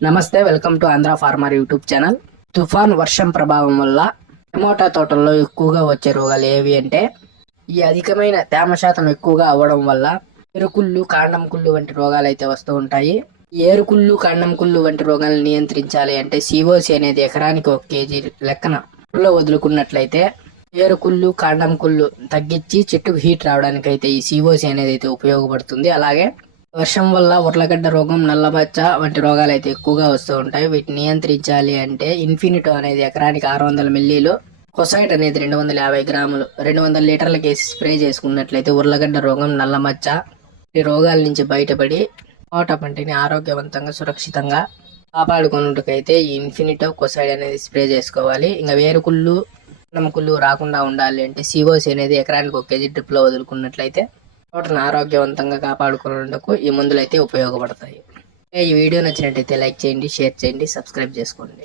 నమస్తే welcome to Andhra farmer YouTube channel. తుఫాన్ వర్షం ప్రభావం వల్ల టమోటా తోటల్లో ఎక్కువగా వచ్చే రోగాలు ఏవి అంటే ఈ అధికమైన తేమ శాతం ఎక్కువగా అవ్వడం వల్ల ఎరుకుళ్ళు కాండం కుళ్ళు వంటి రోగాలు అయితే వస్తూ ఉంటాయి. ఏరుకుళ్ళు కాండం కుళ్ళు వంటి రోగాలను నియంత్రించాలి అంటే సిఓసి అనేది ఎకరానికి ఒక కేజీ లెక్కన లో వదులుకున్నట్లయితే ఏరుకుళ్ళు కాండం కుళ్ళు తగ్గించి చెట్టుకు హీట్ రావడానికి అయితే ఈ సిఓసి అనేది అయితే ఉపయోగపడుతుంది. అలాగే వర్షం వల్ల ఉర్లగడ్డ రోగం నల్లబచ్చ వంటి రోగాలు అయితే ఎక్కువగా వస్తూ ఉంటాయి. వీటిని నియంత్రించాలి అంటే ఇన్ఫినిటో అనేది ఎకరానికి ఆరు వందల మిల్లీలు కొసైట్ అనేది రెండు వందల యాభై గ్రాములు. రెండు వందల లీటర్లకి వేసి స్ప్రే చేసుకున్నట్లయితే ఉర్లగడ్డ రోగం నల్లమచ్చ ఈ రోగాల నుంచి బయటపడి తోట పంటని ఆరోగ్యవంతంగా సురక్షితంగా కాపాడుకున్నట్టుకైతే ఈ ఇన్ఫినిటో కొసైడ్ అనేది స్ప్రే చేసుకోవాలి. ఇంకా వేరుకుళ్ళు నమ్మకుళ్ళు రాకుండా ఉండాలి అంటే సిఓసి అనేది ఎకరానికి ఒక కేజీ డ్రిప్లో వదులుకున్నట్లయితే తోటను ఆరోగ్యవంతంగా కాపాడుకునేందుకు ఈ మందులు అయితే ఉపయోగపడతాయి. ఈ వీడియో నచ్చినట్టయితే లైక్ చేయండి షేర్ చేయండి సబ్స్క్రైబ్ చేసుకోండి.